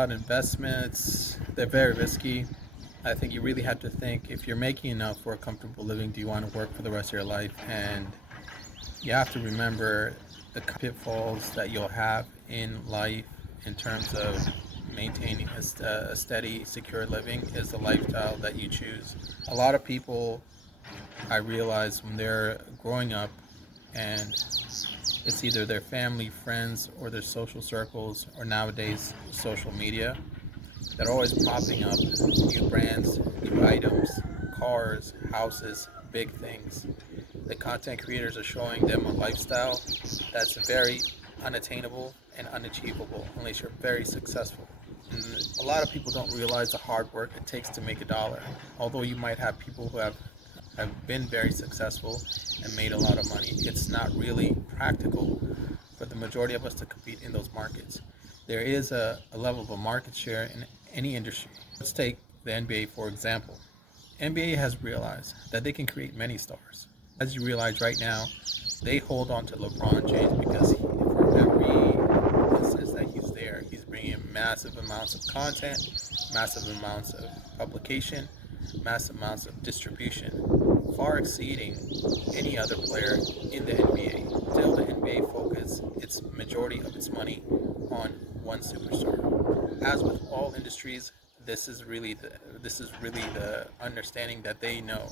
About investments, they're very risky. I think you really have to think if you're making enough for a comfortable living, do you want to work for the rest of your life? And you have to remember the pitfalls that you'll have in life in terms of maintaining a steady, secure living is the lifestyle that you choose. A lot of people, I realize, when they're growing up and it's either their family, friends, or their social circles, or nowadays social media, they're always popping up new brands, new items, cars, houses, big things. The content creators are showing them a lifestyle that's very unattainable and unachievable unless you're very successful. And a lot of people don't realize the hard work it takes to make a dollar. Although you might have people who have been very successful and made a lot of money, it's not really practical for the majority of us to compete in those markets. There is a level of a market share in any industry. Let's take the NBA for example. NBA has realized that they can create many stars. As you realize right now, they hold on to LeBron James because for every instance that he's there, he's bringing in massive amounts of content, massive amounts of publication, massive amounts of distribution, far exceeding any other player in the NBA. Still, the NBA focus its majority of its money on one superstar. As with all industries, this is really the understanding that they know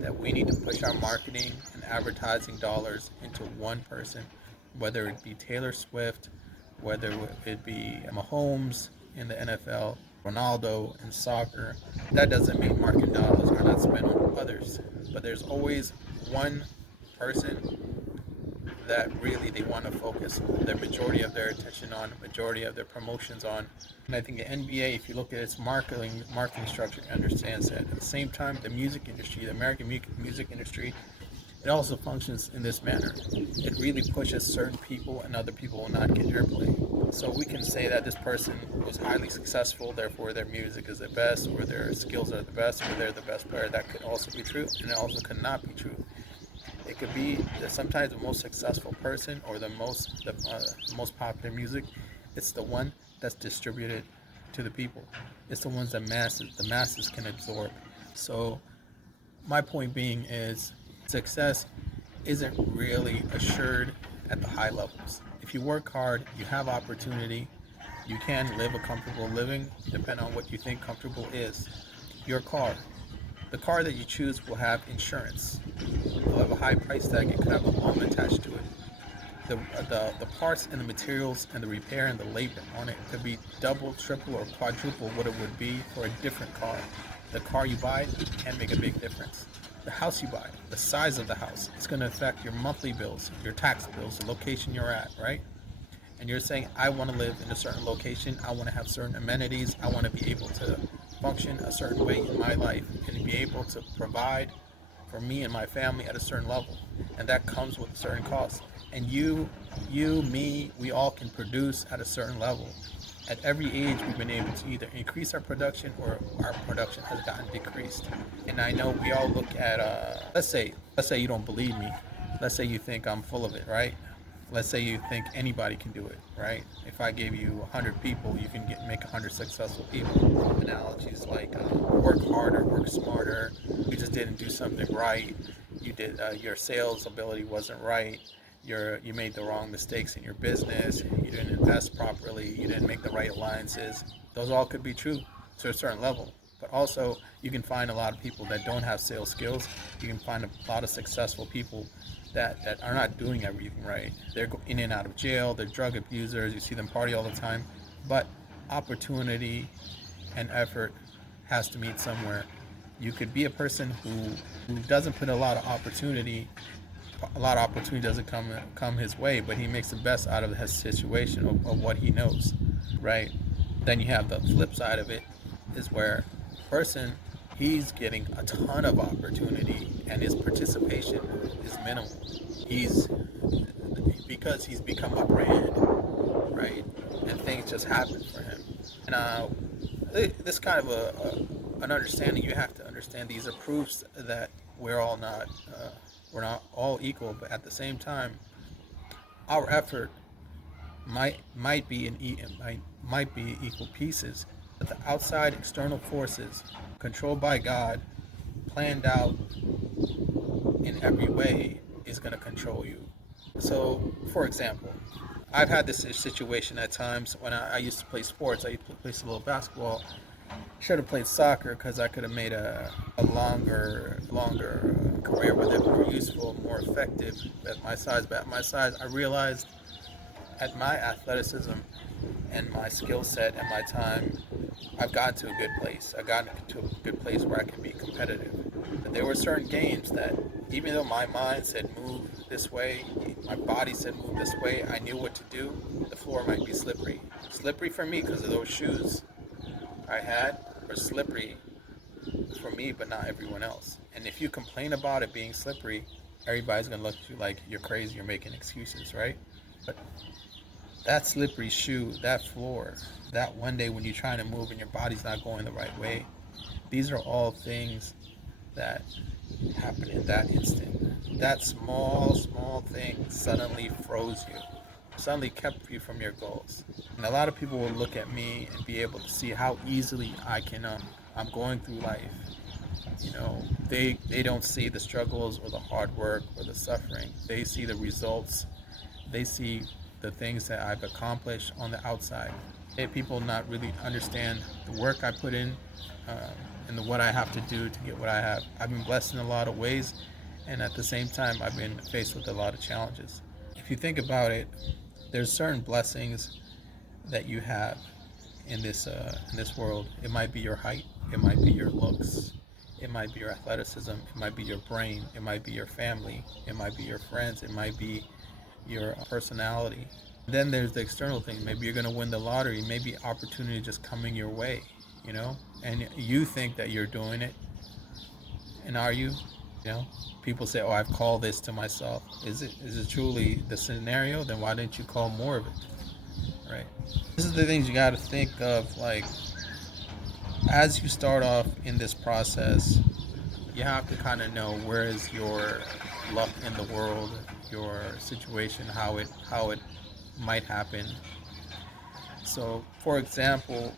that we need to push our marketing and advertising dollars into one person, whether it be Taylor Swift, whether it be Mahomes in the NFL, Ronaldo in soccer. That doesn't mean marketing dollars are not spent on others, but there's always one person that really they want to focus the majority of their attention on, majority of their promotions on. And I think the NBA, if you look at its marketing structure, understands that. At the same time, the music industry, the American music industry, it also functions in this manner. It really pushes certain people, and other people will not get airplay. So we can say that this person was highly successful, therefore their music is the best, or their skills are the best, or they're the best player. That could also be true, and it also could not be true. It could be that sometimes the most successful person or the most popular music, it's the one that's distributed to the people. It's the ones that the masses can absorb. So my point being is success isn't really assured at the high levels. If you work hard, you have opportunity, you can live a comfortable living, depending on what you think comfortable is. Your car, the car that you choose will have insurance. It'll have a high price tag. It could have a loan attached to it. The parts and the materials and the repair and the labor on it could be double, triple, or quadruple what it would be for a different car. The car you buy can make a big difference. The house you buy, the size of the house, it's going to affect your monthly bills, your tax bills, the location you're at, right? And you're saying, I want to live in a certain location, I want to have certain amenities, I want to be able to function a certain way in my life and be able to provide for me and my family at a certain level. And that comes with a certain cost. And me, we all can produce at a certain level. At every age, we've been able to either increase our production or our production has gotten decreased. And I know we all look at, let's say you don't believe me. Let's say you think I'm full of it, right? Let's say you think anybody can do it, right? If I gave you 100 people, you can make 100 successful people. Analogies like work harder, work smarter. You just didn't do something right. Your sales ability wasn't right. You made the wrong mistakes in your business. You didn't invest properly. You didn't make the right alliances. Those all could be true to a certain level. But also, you can find a lot of people that don't have sales skills. You can find a lot of successful people that are not doing everything right. They're in and out of jail. They're drug abusers. You see them party all the time. But opportunity and effort has to meet somewhere. You could be a person who doesn't put a lot of opportunity doesn't come his way, but he makes the best out of his situation of what he knows, right? Then you have the flip side of it, is where person he's getting a ton of opportunity and his participation is minimal. He's because he's become a brand, right? And things just happen for him. And this kind of an understanding you have to understand. These are proofs that we're all not we're not all equal, but at the same time, our effort might be equal pieces, but the outside external forces controlled by God, planned out in every way, is going to control you. So, for example, I've had this situation at times when I used to play sports. I used to play a little basketball. Should have played soccer because I could have made a longer career with it, more useful, more effective at my size. But at my size, I realized at my athleticism and my skill set and my time, I've gotten to a good place. I've gotten to a good place where I can be competitive. But there were certain games that, even though my mind said move this way, my body said move this way, I knew what to do. The floor might be slippery. Slippery for me because of those shoes I had were slippery for me, but not everyone else. And if you complain about it being slippery, everybody's gonna look at you like you're crazy, you're making excuses, right? But that slippery shoe, that floor, that one day when you're trying to move and your body's not going the right way, these are all things that happen in that instant. That small thing suddenly froze you, suddenly kept you from your goals. And a lot of people will look at me and be able to see how easily I'm going through life. They don't see the struggles or the hard work or the suffering. They see the results. They see the things that I've accomplished on the outside. People not really understand the work I put in, and what I have to do to get what I have. I've been blessed in a lot of ways, and at the same time, I've been faced with a lot of challenges. If you think about it, there's certain blessings that you have in this world. It might be your height, it might be your looks, it might be your athleticism, it might be your brain, it might be your family, it might be your friends, it might be your personality. Then there's the external thing. Maybe you're going to win the lottery. Maybe opportunity just coming your way, and you think that you're doing it. And are you? People say, "Oh, I've called this to myself." Is it truly the scenario? Then why didn't you call more of it? Right? This is the things you got to think of. Like, as you start off in this process, you have to kind of know where is your luck in the world, your situation, how it might happen. So, for example,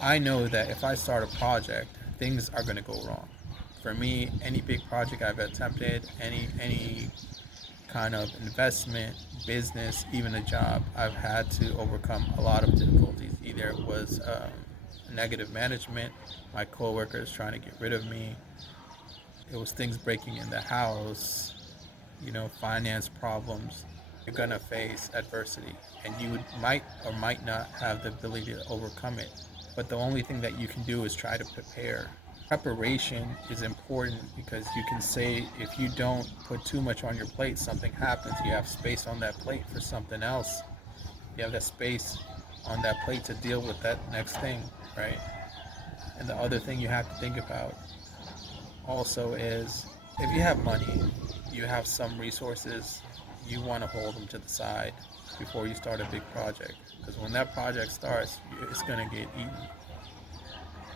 I know that if I start a project, things are going to go wrong. For me, any big project I've attempted, any kind of investment, business, even a job, I've had to overcome a lot of difficulties. Either it was negative management, my coworkers trying to get rid of me, it was things breaking in the house, finance problems. You're gonna face adversity, and you might or might not have the ability to overcome it. But the only thing that you can do is try to prepare. Preparation is important because you can say if you don't put too much on your plate, something happens. You have space on that plate for something else. You have that space on that plate to deal with that next thing, right? And the other thing you have to think about also is if you have money, you have some resources, you want to hold them to the side before you start a big project. Because when that project starts, it's going to get eaten.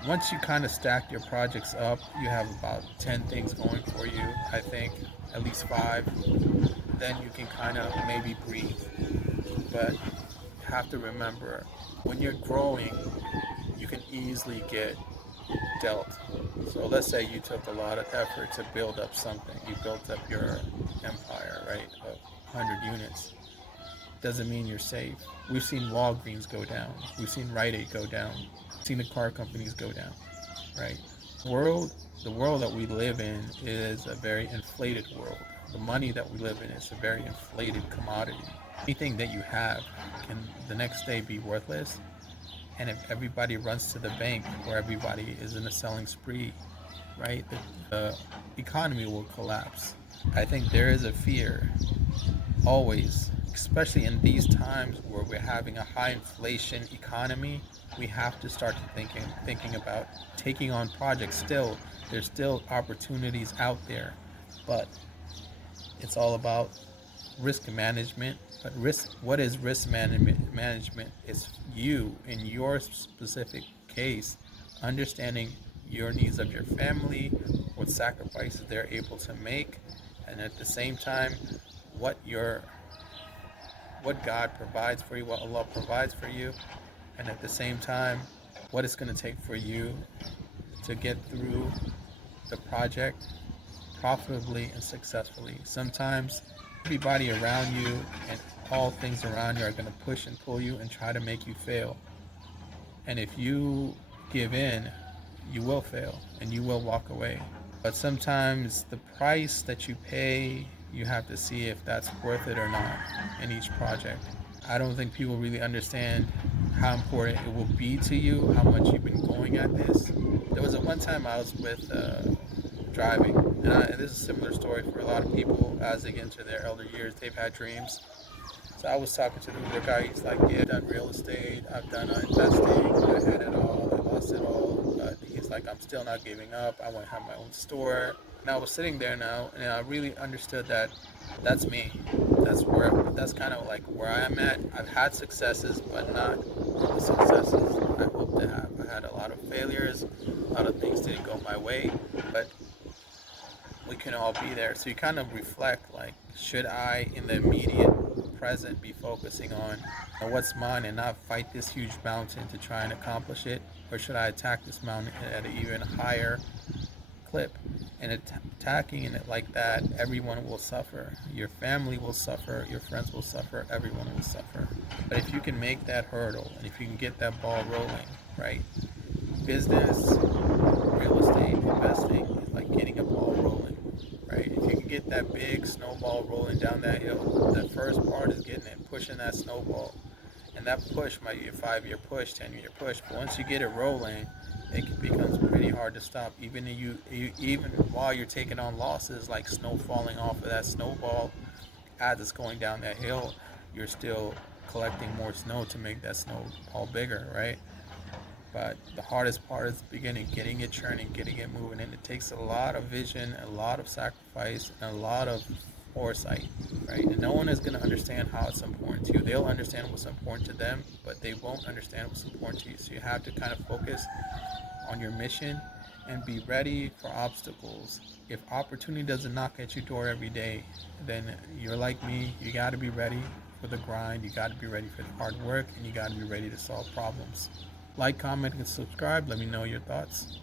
Once you kind of stack your projects up, you have about 10 things going for you, I think, at least 5. Then you can kind of maybe breathe. But you have to remember, when you're growing, you can easily get dealt. So let's say you took a lot of effort to build up something. You built up your empire, right, of 100 units. Doesn't mean you're safe. We've seen Walgreens go down. We've seen Rite Aid go down. We've seen the car companies go down, right? The world that we live in is a very inflated world. The money that we live in is a very inflated commodity. Anything that you have can the next day be worthless. And if everybody runs to the bank or everybody is in a selling spree, right, the economy will collapse. I think there is a fear always, especially in these times where we're having a high inflation economy. We have to start thinking about taking on projects. There's still opportunities out there, but it's all about risk management. But what is risk management? Is you, in your specific case, understanding your needs of your family, what sacrifices they're able to make, and at the same time, what your what God provides for you, what Allah provides for you, and at the same time, what it's going to take for you to get through the project profitably and successfully. Sometimes everybody around you and all things around you are going to push and pull you and try to make you fail. And if you give in, you will fail and you will walk away. But sometimes the price that you pay, you have to see if that's worth it or not in each project. I don't think people really understand how important it will be to you, how much you've been going at this. There was a one time I was with driving, and this is a similar story for a lot of people as they get into their elder years. They've had dreams. So I was talking to the Uber guy. He's like, "Yeah, I've done real estate. I've done investing. I had it all. I lost it all." But he's like, "I'm still not giving up. I want to have my own store." And I was sitting there now, and I really understood that that's me. That's kind of like where I am at. I've had successes, but not the successes I hope to have. I had a lot of failures. A lot of things didn't go my way, but we can all be there. So you kind of reflect, like, should I in the immediate present be focusing on what's mine and not fight this huge mountain to try and accomplish it, or should I attack this mountain at an even higher clip? And attacking it like that, everyone will suffer. Your family will suffer, your friends will suffer, everyone will suffer. But if you can make that hurdle and if you can get that ball rolling, right? Business, real estate, investing is like getting a ball rolling, right? If you can get that big snowball rolling down that hill, the first part is getting it, pushing that snowball. And that push might be a 5-year push, 10-year push, but once you get it rolling, it becomes pretty hard to stop. Even while you're taking on losses, like snow falling off of that snowball, as it's going down that hill, you're still collecting more snow to make that snowball bigger, right? But the hardest part is the beginning, getting it churning, getting it moving, and it takes a lot of vision, a lot of sacrifice, and a lot of foresight, right? And no one is going to understand how it's important to you. They'll understand what's important to them, but they won't understand what's important to you. So you have to kind of focus on your mission and be ready for obstacles. If opportunity doesn't knock at your door every day, then you're like me. You got to be ready for the grind. You got to be ready for the hard work, and you got to be ready to solve problems. Like, comment, and subscribe. Let me know your thoughts.